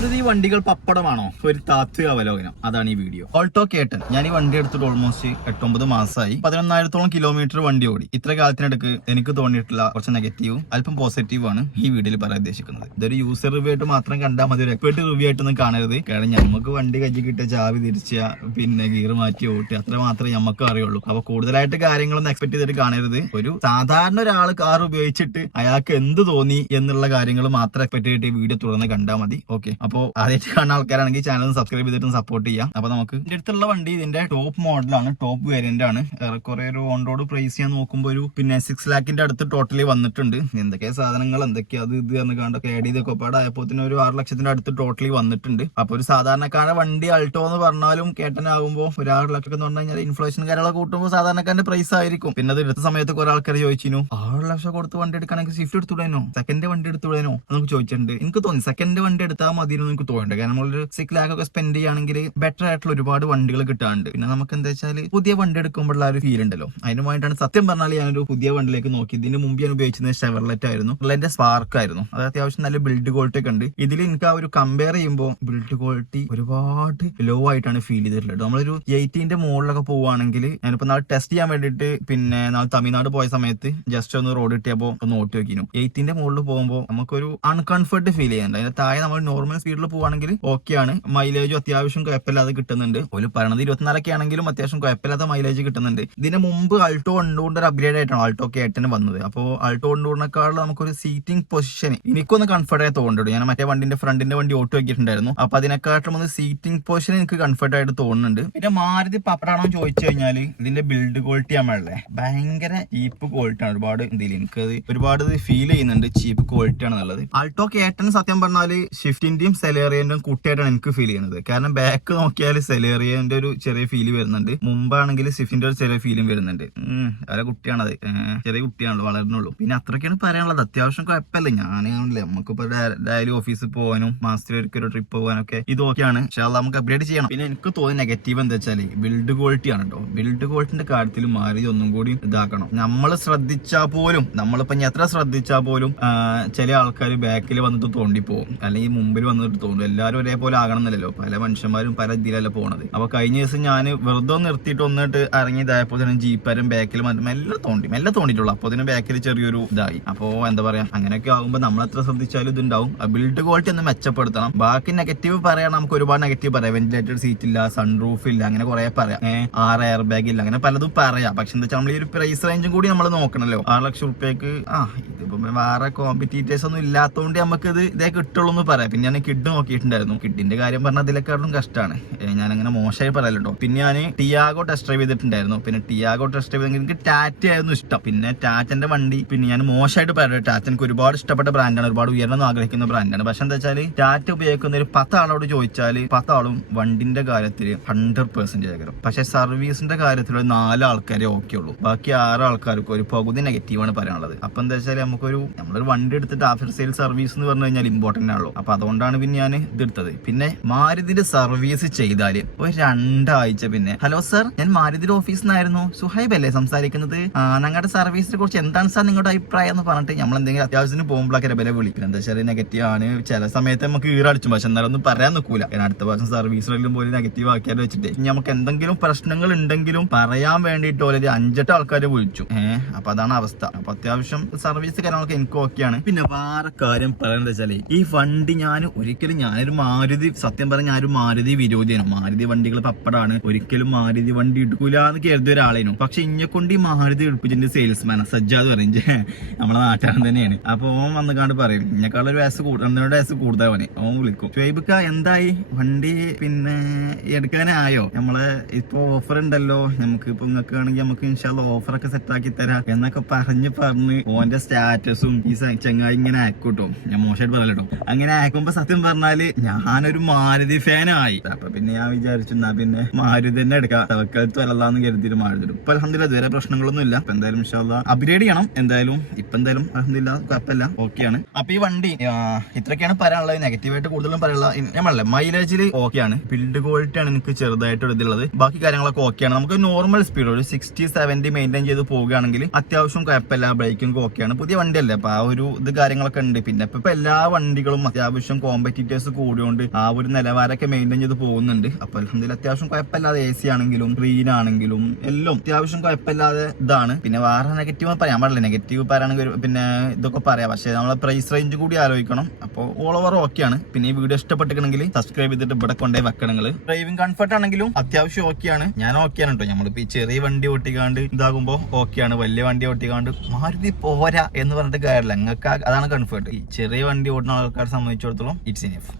മാരുതി വണ്ടികൾ പപ്പടമാണോ? ഒരു താത്വിക അവലോകനം, അതാണ് ഈ വീഡിയോ. ഓൾട്ടോ കേട്ടൻ. ഞാൻ ഈ വണ്ടി എടുത്തിട്ട് ഓൾമോസ്റ്റ് 8-9 മാസമായി. 11,000-ഓളം കിലോമീറ്റർ വണ്ടി ഓടി. ഇത്ര കാലത്തിനടുക്ക് എനിക്ക് തോന്നിയിട്ടുള്ള കുറച്ച് നെഗറ്റീവും അല്പം പോസിറ്റീവും ആണ് ഈ വീഡിയോയിൽ പറയാൻ ഉദ്ദേശിക്കുന്നത്. ഇതൊരു യൂസർ റിവ്യൂ ആയിട്ട് മാത്രം കണ്ടാൽ മതി, ഒരു എക്സ്പെർട്ട് റിവ്യൂ ആയിട്ടൊന്നും കാണരുത്. കാരണം നമുക്ക് വണ്ടി കജ്ജി കിട്ടിയ ചാവി തിരിച്ച, പിന്നെ ഗിയർ മാറ്റി ഓട്ടി, അത്ര മാത്രമേ നമുക്ക് അറിയുള്ളൂ. അപ്പൊ കൂടുതലായിട്ട് കാര്യങ്ങളൊന്നും എക്സ്പെക്ട് ചെയ്തിട്ട് കാണരുത്. ഒരു സാധാരണ ഒരാൾ കാർ ഉപയോഗിച്ചിട്ട് അയാൾക്ക് എന്ത് തോന്നി എന്നുള്ള കാര്യങ്ങൾ മാത്രം എക്സ്പെക്ട് ചെയ്തിട്ട് ഈ വീഡിയോ തുടർന്ന് കണ്ടാൽ മതി. ഓക്കെ, അപ്പോൾ ആദ്യമായിട്ട് കാണുന്ന ആൾക്കാരാണെങ്കിൽ ചാനൽ സബ്സ്ക്രൈബ് ചെയ്തിട്ട് സപ്പോർട്ട് ചെയ്യാം. അപ്പൊ നമുക്ക് ഇതിന്റെ അടുത്തുള്ള വണ്ടി ഇതിന്റെ ടോപ്പ് മോഡലാണ്, ടോപ്പ് വേരിയന്റ് ആണ്. ഏറെക്കുറെ ഒരു ഓൺ റോഡ് പ്രൈസ് ചെയ്യാൻ നോക്കുമ്പോൾ ഒരു 6 lakhന്റെ അടുത്ത് ടോട്ടലി വന്നിട്ടുണ്ട്. എന്തൊക്കെയാ സാധനങ്ങൾ, എന്തൊക്കെയാ അത് ഇത് എന്ന് കണ്ടൊക്കെ ആഡ് ചെയ്തൊക്കെ പാടായപ്പോ ഒരു 6 ലക്ഷത്തിന്റെ അടുത്ത് ടോട്ടലി വന്നിട്ടുണ്ട്. അപ്പൊ ഒരു സാധാരണക്കാരുടെ വണ്ടി അൾട്ടോ എന്ന് പറഞ്ഞാലും കേട്ടനാകുമ്പോൾ ഒരു 6 ലക്ഷം എന്ന് പറഞ്ഞു കഴിഞ്ഞാൽ ഇൻഫ്ലേഷൻ കാര്യങ്ങളൊക്കെ കൂട്ടുമ്പോൾ സാധാരണക്കാരന്റെ പ്രൈസ് ആയിരിക്കും. പിന്നെ അത് എടുത്ത സമയത്ത് കുറെ ആൾക്കാർ ചോദിച്ചു, 6 ലക്ഷം കൊടുത്ത് വണ്ടി എടുക്കണമെങ്കിൽ സ്വിഫ്റ്റ് എടുത്തുടേനോ, സെക്കൻഡ് വണ്ടി എടുത്തുടേനോ എന്നൊക്കെ ചോദിച്ചിട്ടുണ്ട്. എനിക്ക് തോന്നി സെക്കൻഡ് വണ്ടി എടുത്താൽ മതി എന്ന് എനിക്ക് തോന്നുന്നുണ്ട്. കാരണം നമ്മളൊരു 6 lakh ഒക്കെ സ്പെൻഡ് ചെയ്യുകയാണെങ്കിൽ ബെറ്റർ ആയിട്ടുള്ള ഒരുപാട് വണ്ടികൾ കിട്ടാറുണ്ട്. പിന്നെ നമുക്ക് എന്താ വെച്ചാൽ പുതിയ വണ്ടി എടുക്കുമ്പോഴുള്ള ഒരു ഫീൽ ഉണ്ടല്ലോ, അതിനുമായിട്ടാണ് സത്യം പറഞ്ഞാൽ ഞാനൊരു പുതിയ വണ്ടിയിലേക്ക് നോക്കി. ഇതിന് മുമ്പ് ഞാൻ ഉപയോഗിച്ചത് ഷെവർലെറ്റ് ആയിരുന്നു, എന്റെ സ്പാർക്ക് ആയിരുന്നു. അത് അത്യാവശ്യം നല്ല ബിൽഡ് ക്വാളിറ്റി ഒക്കെ ഉണ്ട്. ഇതിൽ എനിക്ക് ആ ഒരു കമ്പയർ ചെയ്യുമ്പോൾ ബിൽഡ് ക്വാളിറ്റി ഒരുപാട് ലോ ആയിട്ടാണ് ഫീൽ ചെയ്തിട്ടുള്ളത്. നമ്മളൊരു 80ന്റെ മുകളിലൊക്കെ പോവുകയാണെങ്കിൽ, ഞാനിപ്പോ നാളെ ടെസ്റ്റ് ചെയ്യാൻ വേണ്ടിയിട്ട് പിന്നെ നാളെ തമിഴ്നാട് പോയ സമയത്ത് ജസ്റ്റ് ഒന്ന് റോഡ് കിട്ടിയപ്പോൾ ഒന്ന് ഓട്ടി വെക്കുന്നു. 80ന്റെ മുകളിൽ പോകുമ്പോൾ നമുക്കൊരു അൺകംഫർട്ട് ഫീൽ ചെയ്യുന്നുണ്ട്. അതിന്റെ താഴെ നമ്മൾ നോർമൽ സ്പീഡിൽ പോവുകയാണെങ്കിൽ ഓക്കെയാണ്, മൈലേജും അത്യാവശ്യം കുഴപ്പമില്ലാതെ കിട്ടുന്നുണ്ട്. ഒരു പറയണത് 24 ആണെങ്കിലും അത്യാവശ്യം കുഴപ്പമില്ലാത്ത മൈലേജ് കിട്ടുന്നുണ്ട്. ഇതിന് മുമ്പ് ആൾട്ടോ കൊണ്ടുകൊണ്ട് ഒരു അപ്ഗ്രേഡ് ആയിട്ടാണ് ആൾട്ടോ കേട്ടന് വന്നത്. അപ്പോൾ ആൾട്ടോ കൊണ്ടുകൊണ്ടേക്കാളും നമുക്കൊരു സീറ്റിംഗ് പൊസിഷൻ എനിക്കൊന്ന് കംഫർട്ട് ആയി തോന്നുന്നുണ്ട്. ഞാൻ മറ്റേ ഫ്രണ്ടിന്റെ വണ്ടി ഓട്ടോ വെക്കിയിട്ടുണ്ടായിരുന്നു. അപ്പൊ അതിനെക്കാട്ടും ഒന്ന് സീറ്റിംഗ് പൊസിഷൻ എനിക്ക് കംഫർട്ട് ആയിട്ട് തോന്നുന്നുണ്ട്. പിന്നെ മാരുതി പപ്പടാണോ ചോദിച്ചു കഴിഞ്ഞാൽ ഇതിന്റെ ബിൽഡ് ക്വാളിറ്റി ആണല്ലേ ഭയങ്കര ചീപ്പ് ക്വാളിറ്റി ആണ്. ഒരുപാട് ഇതിൽ എനിക്കത് ഒരുപാട് ഫീൽ ചെയ്യുന്നുണ്ട്, ചീപ്പ് ക്വാളിറ്റി ആണെന്നുള്ളത്. ആൾട്ടോ കേട്ടൻ സത്യം പറഞ്ഞാല് ഷിഫ്റ്റിന്റെയും സെലേറിയന്റെയും കൂട്ടിയായിട്ടാണ് എനിക്ക് ഫീൽ ചെയ്യുന്നത്. കാരണം ബാക്ക് നോക്കിയാൽ സെലേറിയന്റെ ഒരു ചെറിയ ഫീല് വരുന്നുണ്ട്, മുമ്പാണെങ്കിൽ സ്വിഫ്റ്റിന്റെ ഒരു ചെറിയ ഫീലും വരുന്നുണ്ട്. അവരെ കുട്ടിയാണത്, ചെറിയ കുട്ടിയാണല്ലോ, വളരുന്നുള്ളൂ. പിന്നെ അത്രയ്ക്കാണ് പറയാനുള്ളത്. അത്യാവശ്യം കുഴപ്പമില്ല. ഞാനാണല്ലേ നമുക്കിപ്പോ ഡെയിലി ഓഫീസിൽ പോകാനും മാസത്തിൽ ഒരിക്കലും ട്രിപ്പ് പോകാനൊക്കെ ഇതൊക്കെയാണ്. പക്ഷെ അത് നമുക്ക് അപ്ഗ്രേഡ് ചെയ്യണം. പിന്നെ എനിക്ക് തോന്നുന്ന നെഗറ്റീവ് എന്താ വെച്ചാൽ ബിൽഡ് ക്വാളിറ്റി ആണ് കേട്ടോ. ബിൽഡ് ക്വാളിറ്റിന്റെ കാര്യത്തിൽ മാറി ഒന്നും കൂടി ഇതാക്കണം. നമ്മൾ ശ്രദ്ധിച്ചാൽ പോലും, നമ്മളിപ്പോ എത്ര ശ്രദ്ധിച്ചാൽ പോലും ചില ആൾക്കാർ ബാക്കിൽ വന്നിട്ട് തോണ്ടിപ്പോകും, അല്ലെങ്കിൽ മുമ്പിൽ വന്നിട്ട് തോന്നും. എല്ലാവരും ഒരേപോലെ ആകണമെന്നില്ലല്ലോ, പല മനുഷ്യന്മാരും പല ഇതിലല്ല പോണത്. അപ്പൊ കഴിഞ്ഞ ദിവസം ഞാൻ വെറുതെ നിർത്തിയിട്ട് ഒന്നിട്ട് ഇറങ്ങിയതായപ്പോൾ തന്നെ ജീപ്പാരും ബാക്കിൽ മെല്ലെ തോണ്ടിട്ടുള്ളൂ. അപ്പൊ അതിന് ബാക്കിൽ ചെറിയൊരു ഇതായി. അപ്പോ എന്താ പറയാ, അങ്ങനെയൊക്കെ ആകുമ്പോൾ നമ്മൾ എത്ര ശ്രദ്ധിച്ചാലും ഇതുണ്ടാവും. ബിൽഡ് ക്വാളിറ്റി ഒന്ന് മെച്ചപ്പെടുത്തണം. ബാക്കി നെഗറ്റീവ് പറയാൻ നമുക്ക് ഒരുപാട് നെഗറ്റീവ് പറയാം. വെന്റിലേറ്റഡ് സീറ്റ് ഇല്ല, സൺറൂഫ് ഇല്ല, അങ്ങനെ കുറെ പറയാം. 6 എയർ ബാഗ് ഇല്ല, അങ്ങനെ പലതും പറയാം. പക്ഷെ എന്താ വെച്ചാൽ നമ്മൾ ഈ ഒരു പ്രൈസ് റേഞ്ചും കൂടി നമ്മൾ നോക്കണല്ലോ. 6 ലക്ഷം റുപ്യക്ക് ഇതിപ്പോ വേറെ കോമ്പറ്റീറ്റേഴ്സ് ഒന്നും ഇല്ലാത്തതുകൊണ്ട് നമുക്ക് ഇതേ കിട്ടുള്ളൂ എന്ന് പറയാം. പിന്നെ ഞാൻ കിഡ് നോക്കിയിട്ടുണ്ടായിരുന്നു. കിഡിന്റെ കാര്യം പറഞ്ഞാൽ അതിലേക്കാളും കഷ്ടമാണ്. ഞാൻ അങ്ങനെ മോശമായി പറയലുണ്ടോ. പിന്നെ ഞാൻ ടിയാഗോ ടെസ്റ്റ് ഡ്രൈവ് ചെയ്തിട്ടുണ്ടായിരുന്നു. പിന്നെ ടിയാഗോ ടെസ്റ്റ് ഡ്രൈവ് ചെയ്തെങ്കിൽ എനിക്ക് ടാറ്റ ആയിരുന്നു ഇഷ്ടം. പിന്നെ ടാറ്റന്റെ വണ്ടി പിന്നെ ഞാൻ മോശമായിട്ട് പറയുന്നത്, ടാറ്റ എനിക്ക് ഒരുപാട് ഇഷ്ടപ്പെട്ട ബ്രാൻഡാണ്, ഒരുപാട് ഉയർന്നു ആഗ്രഹിക്കുന്ന ബ്രാൻഡാണ്. പക്ഷെ എന്താ വെച്ചാൽ ടാറ്റ ഉപയോഗിക്കുന്ന ഒരു 10 ആളോട് ചോദിച്ചാൽ 10 ആളും വണ്ടിന്റെ കാര്യത്തിൽ 100% ആകരും. പക്ഷെ സർവീസിന്റെ കാര്യത്തിൽ 4 ആൾക്കാരെ ഓക്കെ ഉള്ളൂ. ബാക്കി 6 ആൾക്കാർക്ക് ഒരു പകുതി നെഗറ്റീവാണ് പറയാനുള്ളത്. അപ്പൊ എന്താ വെച്ചാൽ നമ്മളൊരു വണ്ടി എടുത്തിട്ട് ആഫ്റ്റർ സെയിൽ സർവീസ് എന്ന് പറഞ്ഞു കഴിഞ്ഞാൽ ഇമ്പോർട്ടന്റ് ആണല്ലോ. അപ്പൊ അതുകൊണ്ടാണ് പിന്നെ ഞാൻ ഇതെടുത്തത്. പിന്നെ മാരുതിന്റെ സർവീസ് ചെയ്താല് ഒരു 2 ആഴ്ച പിന്നെ, ഹലോ സർ, ഞാൻ മാരുതിയുടെ ഓഫീസിൽ നിന്നായിരുന്നു, സുഹൈബ് അല്ലേ സംസാരിക്കുന്നത്, ഞങ്ങളുടെ സർവീസിനെ കുറിച്ച് എന്താണ് സാർ നിങ്ങളുടെ അഭിപ്രായം എന്ന് പറഞ്ഞിട്ട് നമ്മൾ എന്തെങ്കിലും അത്യാവശ്യത്തിന് പോകുമ്പോഴൊക്കെ വില വിളിക്കും. എന്താ വെച്ചാൽ നെഗറ്റീവ് ആണ്. ചില സമയത്ത് നമുക്ക് ഈറടിച്ചു, പക്ഷെ എന്നാലും ഒന്നും പറയാൻ നിൽക്കൂല. കാരണം അടുത്ത പ്രാവശ്യം സർവീസിലും പോലും നെഗറ്റീവ് ആക്കിയാലും വെച്ചിട്ട് നമുക്ക് എന്തെങ്കിലും പ്രശ്നങ്ങൾ ഉണ്ടെങ്കിലും പറയാൻ വേണ്ടിയിട്ട് ഒരു 5-8 ആൾക്കാരെ വിളിച്ചു. അപ്പൊ അതാണ് അവസ്ഥ. അപ്പൊ അത്യാവശ്യം സർവീസ് കാര്യങ്ങളൊക്കെ എനിക്ക് ഓക്കെയാണ്. പിന്നെ വേറെ കാര്യം പറയുന്നത് വെച്ചാല് ഈ വണ്ടി ഞാനൊരു മാരുതി, സത്യം പറഞ്ഞ ഞാനൊരു മാരുതി വിരോധിയാണ്. മാരുതി വണ്ടികൾ പപ്പടാണ്, ഒരിക്കലും മാരുതി വണ്ടി എടുക്കൂല എന്ന് കരുതിയ ഒരാളേനു. പക്ഷെ ഇന്നെ കൊണ്ട് ഈ മാരുതി എടുപ്പിച്ചതിന്റെ സെയിൽസ്മാൻ സജ്ജാദ് പറയും, നമ്മളെ നാട്ടുകാരൻ തന്നെയാണ്. അപ്പൊ ഓൻ വന്നുകാണ്ട് പറയും, ഇന്നെക്കാളൊരു വയസ്സ് 2 വയസ്സ് കൂടുതൽ ഓൻ വിളിക്കും, ഷുഹൈബക്ക എന്തായി വണ്ടി പിന്നെ എടുക്കാനായോ, നമ്മളെ ഇപ്പൊ ഓഫർ ഉണ്ടല്ലോ, നമുക്ക് ഇപ്പൊ നിങ്ങൾക്ക് ആണെങ്കിൽ നമുക്ക് ഇൻഷാല്ലാ ഓഫറൊക്കെ സെറ്റ് ആക്കി തരാം എന്നൊക്കെ പറഞ്ഞ് ഓന്റെ സ്റ്റാറ്റസും ഈ ചങ്ങായി ഇങ്ങനെ ആക്കൂട്ടോ. ഞാൻ മോശമായിട്ട് പറയല്ലോ. അങ്ങനെ ആക്കുമ്പോ സത്യം പറഞ്ഞാല് ഞാനൊരു മാരുതി ഫാനായി. അപ്പൊ പിന്നെ ഞാൻ വിചാരിച്ചു എന്നാ പിന്നെ മാരുതി തന്നെ എടുക്കാം, തവക്കലത്ത് വരല്ലാന്ന് കരുതിയിട്ട് മാരുതി. ഇപ്പൊ അൽഹംദുലില്ലാ ഇതുവരെ പ്രശ്നങ്ങളൊന്നും ഇല്ല. ഇപ്പൊ എന്തായാലും ഇൻഷാല്ലാ അപ്ഗ്രേഡ് ചെയ്യണം എന്തായാലും. ഇപ്പൊ എന്തായാലും അൽഹംദുലില്ലാ കുഴപ്പമില്ല, ഓക്കെയാണ്. അപ്പൊ ഈ വണ്ടി ഇത്രയൊക്കെയാണ് പറയാനുള്ളത്. നെഗറ്റീവായിട്ട് കൂടുതലും പറയാനുള്ള നമ്മളല്ലേ മൈലേജിൽ ഓക്കെയാണ്. ബിൽഡ് ക്വാളിറ്റി ആണ് എനിക്ക് ചെറുതായിട്ട് ഇതിലുള്ളത്. ബാക്കി കാര്യങ്ങളൊക്കെ ഓക്കെയാണ്. നമുക്ക് നോർമൽ സ്പീഡ് ഒരു 60-70 മെയിൻറ്റെയിൻ ചെയ്ത് പോവുകയാണെങ്കിൽ അത്യാവശ്യം കുഴപ്പമില്ല. ബ്രേക്കിംഗ് ഓക്കെയാണ്. പുതിയ വണ്ടിയല്ലേ, അപ്പൊ ആ ഒരു കാര്യങ്ങളൊക്കെ ഉണ്ട്. പിന്നെ ഇപ്പൊ എല്ലാ വണ്ടികളും അത്യാവശ്യം കോമ്പറ്റീറ്റേഴ്സ് കൂടിയോണ്ട് ആ ഒരു നിലവാരമൊക്കെ മെയിൻറ്റെയിൻ ചെയ്ത് പോകുന്നുണ്ട്. അപ്പൊ അൽഹംദുലില്ലാ അത്യാവശ്യം കുഴപ്പമില്ലാതെ AC ആണെങ്കിലും സ്ക്രീൻ ആണെങ്കിലും എല്ലാം അത്യാവശ്യം കുഴപ്പമില്ലാതെ ഇതാണ്. പിന്നെ വേറെ നെഗറ്റീവ് പറയാൻ പാടില്ല, നെഗറ്റീവ് പറയാണെങ്കിൽ പിന്നെ ഇതൊക്കെ പറയാം, പക്ഷെ നമ്മളെ പ്രൈസ് റേഞ്ച് കൂടി ആലോചിക്കണം. അപ്പോൾ ഓൾ ഓവർ ഓക്കെയാണ്. പിന്നെ ഈ വീഡിയോ ഇഷ്ടപ്പെട്ടിട്ടുണ്ടെങ്കിൽ സബ്സ്ക്രൈബ് ചെയ്തിട്ട് ഇവിടെ കൊണ്ടേ വെക്കണം. ഡ്രൈവിംഗ് കംഫർട്ട് ആണെങ്കിലും അത്യാവശ്യം ഓക്കെയാണ്. ഞാൻ ഓക്കെയാണ് കേട്ടോ. നമ്മളിപ്പോ ഈ ചെറിയ വണ്ടി ഓട്ടിക്കാണ്ട് ഇതാകുമ്പോ ഓക്കെയാണ്. വലിയ വണ്ടി ഓട്ടിക്കാണ്ട് മാരുതി പോരാ എന്ന് പറഞ്ഞിട്ട് കാര്യമില്ല. നിങ്ങൾക്ക് അതാണ് കംഫർട്ട്. ഈ ചെറിയ വണ്ടി ഓടുന്ന ആൾക്കാരെ സംബന്ധിച്ചിടത്തോളം ഇറ്റ്സ് ഇനഫ്.